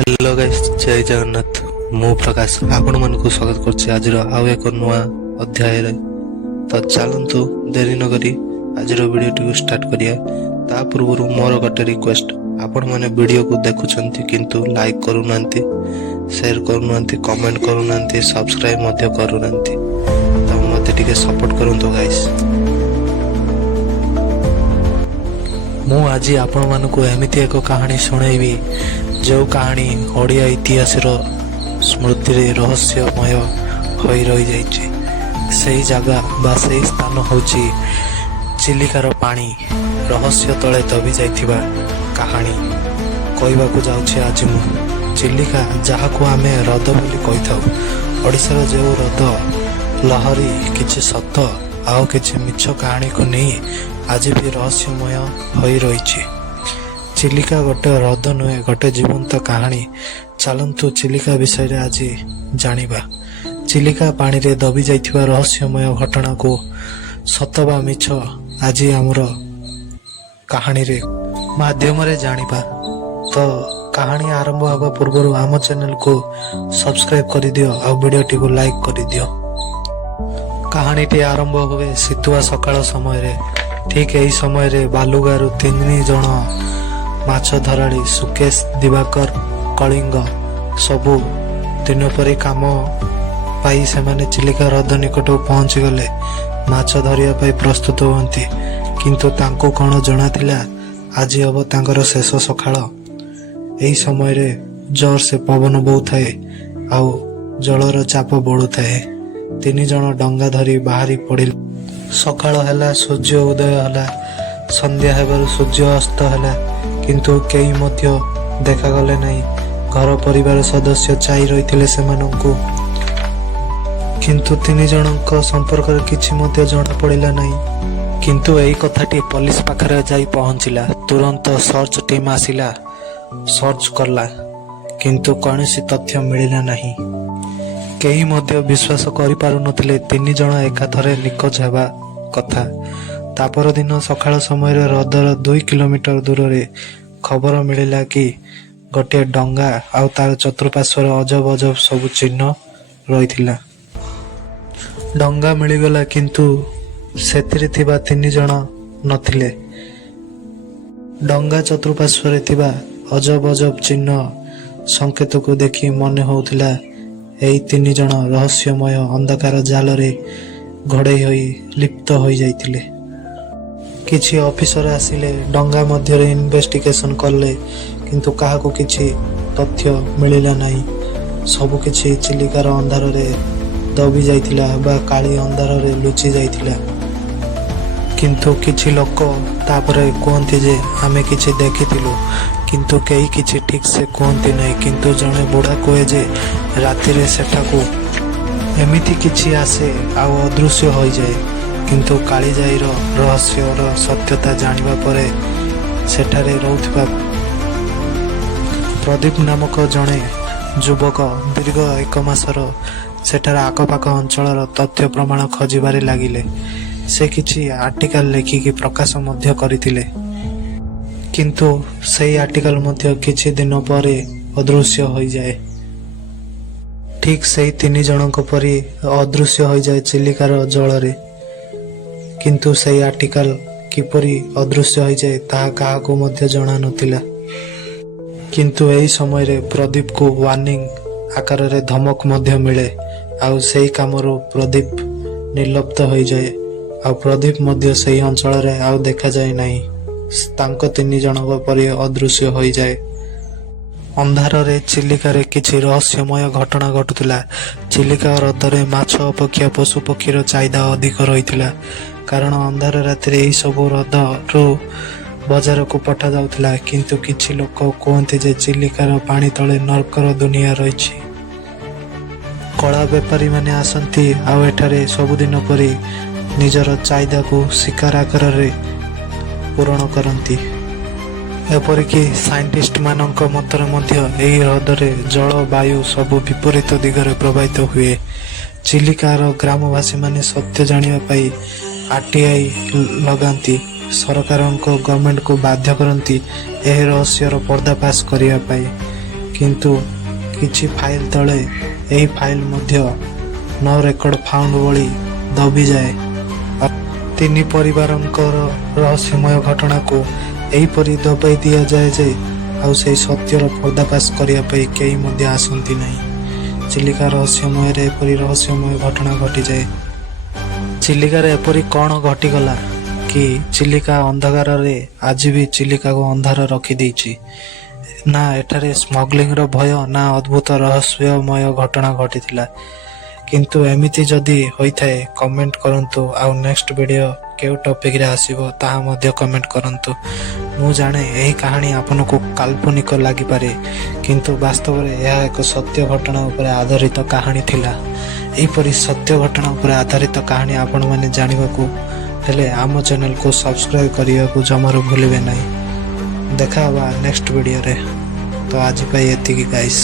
Hello guys, जय जगन्नाथ। मु प्रकाश आपण मानक स्वागत करछि आज आउ एक नुआ अध्याय रे। तो चलंतु देरी न करी आज वीडियो टी स्टार्ट करिया। ता पूर्व मोर गोटे रिक्वेस्ट, आपण माने वीडियो को देखुछंती किंतु लाइक करू नांती, शेयर करू नांती, कमेंट करू नांती, सब्सक्राइब मध्य करू नांती। तो मते टिके सपोर्ट करंतो गाइस। मु आज आपण मानक एमिति एक कहानी सुनाइबी जो कहानी ओडिया इतिहास स्मृति रहस्यमय हो रही जाइए। सही जगह बा सही स्थान होची चिलिकार पानी रहस्य तले दबी जाइथिबा कहानी कहवाकू जाउछे। आज मु चिलिका जहाकू आमे हृद बोली कहि थाउ, ओडिशार जो हृद लहरी किछि सत आउ किछि मिछ कहानी को नहीं आज भी रहस्यमय हो रही। चिलिका गोटे हृद नुहे, गोटे जीवंत कहानी। चलंतु चिलिका विषय आज जानिबा। चिलिका पानी रे दबी जाइथिबा रहस्यमय घटना को सत बा मिछ आज आमर कहानी रे माध्यम रे जानिबा। तो कहानी आरंभ हवा पूर्व आम चैनल को सब्सक्राइब कर दियो और वीडियो टी को लाइक कर दियो। कहानी टी आरंभ हुए शीतुआ सकाळ समय रे। ठीक यही समय रे बालुगारु 3 जण माछ धराड़ी सुकेश, दिवाकर, कलिंग सबु दिन परी काम पाई से माने चिलिका हृद निकट पहुंची गले माछ धरिया पाई प्रस्तुत होती। किंतु तांको कौन जना थिला आज अब तांकर शेष सकाळ। एही समय रे जोर से पवन बहु थाए आउ जलर चाप बढ़ु थाए। 3 जण डंगा धरी बाहरी पड़िल। सकाळ हैला, सूर्य उदय हैला, संध्या हेबारु सूर्य अस्त हैला, किंतु केही मध्य देखा गले नहीं। घर परिवार सदस्य चाहि रहिथिले सेमानंकु, किंतु 3 जनक संपर्क किछि मध्य जणा पड़िला नहीं। किंतु एही कथाटी पुलिस पाखरे जाई पहुंचिला। तुरंत सर्च टीम आसिला, सर्च करला, किंतु कौनसी तथ्य मिलिला नहीं। केही मध्य विश्वास करि पारु नथिले 3 जण एकाथरे निखोज हेबा कथा। तापर दिन सकाळ समय हृदर 2 किलोमीटर दूर रे खबर मिलिला कि गोटे डंगा आउ तार चतुर्पार्श्वर अजब अजब सब चिन्ह रही। डंगा मिलगला किंतु सेथिरे थिबा 3 जण नथिले। डंगा चतुर्पार्श्वर थिबा अजब अजब चिन्ह संकेत को देखि मने होउथिला एई 3 जण रहस्यमय अंधकार जाल रे घोड़े होई लिप्त होई जाइथिले। किछि ऑफिसर आसिले, डंगा मध्य रे इन्वेस्टिगेशन करले, किंतु काहाको किछि तथ्य मिलिला नहीं। सब किछि चिलिकार अंधार रे दबी जाइथिला बा काली अंधार रे लुचि जाइथिला। किंतु किछि लोक तापरे कोंती जे आमे किछि देखिथिलु, किंतु केही किछि ठीक से कोंती नहीं। किंतु जणे बुढ़ा कोए जे राति रे सेठाको एमिति किछि आसे आ अदृश्य होई जाए। किंतु कालीजाईर रहस्यर सत्यता जानिबा परे सेठारे रहउथिबा प्रदीप नामक जणे युवक दीर्घ 1 मासर सेठार आखपाख अंचलर तथ्य प्रमाण खोजिबारे लागिले। से किछि आर्टिकल लेखिकी प्रकाश मध्य करिथिले, किंतु सेही आर्टिकल मध्य किछि दिन परे अदृश्य होई जाए। ठीक सेही 3 जनक परी अदृश्य होई जाए चिलिकार जल रे। किंतु सेही आर्टिकल किपरि अदृश्य होई जाए ताहा काहाको मध्य जणा नथिला। किंतु एही समय रे प्रदीप को वार्निंग आकार रे धमक मध्य मिले आउ सेही कामरो प्रदीप निर्लिप्त होई जाए। आउ प्रदीप मध्य सेही अंचल रे आउ देखा जाए नहीं। तांको 3 जनक परी अदृश्य होई जाए। अंधार रे चिलिका रे किछि रहस्यमय घटना घटुतिला। चिलिका हृदरे माछ अपेक्षा पशु पक्षीर चाहिदा अधिक रहितिला, कारण अंधार राति रे एही सब हृद रो बाजार को पठा जाउतिला। किंतु किछि लोक कहते जे चिलिकार पानी तले नरकर दुनिया रही। कला बेपारी माने आसंती आउ एठारे सबुदिन परी निजर चाहिदा को शिकार आकार रे पूरण करती। एपरिकी साइंटिस्ट मानक मतर मध्य एही हृदरे जल वायु सब विपरीत दिगरे प्रवाहित हुए। चिलिकार ग्रामवासी माने सत्य जानिबा पाई आरटीआई लगाती, सरकार गवर्नमेंट को बाध्य करती रहस्यर पर्दाफाश करने। କିନ୍ତୁ କିଛି ଫାଇଲ ତଳେ ଏହି ଫାଇଲ ମଧ୍ୟ ନ ରେକର୍ଡ ଫାଉଣ୍ଡ ଭଳି ଦବିଯାଏ। ତିନି ପରିବାରଙ୍କର ରହସ୍ୟମୟ ଘଟଣାକୁ ଏହିପରି ଦବାଇ ଦିଆଯାଏ ଯେ ଆଉ ସେହି ସତ୍ୟର ପର୍ଦ୍ଦାଫାଶ କରିବା ପାଇଁ କେହି ମଧ୍ୟ ଆସନ୍ତି ନାହିଁ। ଚିଲିକା ରହସ୍ୟମୟରେ ଏପରି ରହସ୍ୟମୟ ଘଟଣା ଘଟିଯାଏ। ଚିଲିକାରେ ଏପରି କ'ଣ ଘଟିଗଲା କି ଚିଲିକା ଅନ୍ଧକାରରେ ଆଜି ବି ଚିଲିକାକୁ ଅନ୍ଧାର ରଖିଦେଇଛି? ନା ଏଠାରେ ସ୍ମଗଲିଂର ଭୟ, ନା ଅଦ୍ଭୁତ ରହସ୍ୟମୟ ଘଟଣା ଘଟିଥିଲା? କିନ୍ତୁ ଏମିତି ଯଦି ହୋଇଥାଏ କମେଣ୍ଟ କରନ୍ତୁ। ଆଉ ନେକ୍ସଟ ଭିଡ଼ିଓ କେଉଁ ଟପିକରେ ଆସିବ ତାହା ମଧ୍ୟ କମେଣ୍ଟ କରନ୍ତୁ। ମୁଁ ଜାଣେ ଏହି କାହାଣୀ ଆପଣଙ୍କୁ କାଳ୍ପନିକ ଲାଗିପାରେ, କିନ୍ତୁ ବାସ୍ତବରେ ଏହା ଏକ ସତ୍ୟ ଘଟଣା ଉପରେ ଆଧାରିତ କାହାଣୀ ଥିଲା। ଏହିପରି ସତ୍ୟ ଘଟଣା ଉପରେ ଆଧାରିତ କାହାଣୀ ଆପଣମାନେ ଜାଣିବାକୁ ହେଲେ ଆମ ଚ୍ୟାନେଲକୁ ସବସ୍କ୍ରାଇବ କରିବାକୁ ଜମାରୁ ଭୁଲିବେ ନାହିଁ। ଦେଖା ହେବା ନେକ୍ସଟ ଭିଡ଼ିଓରେ। ତ ଆଜି ପାଇଁ ଏତିକି ଗାଇସ୍।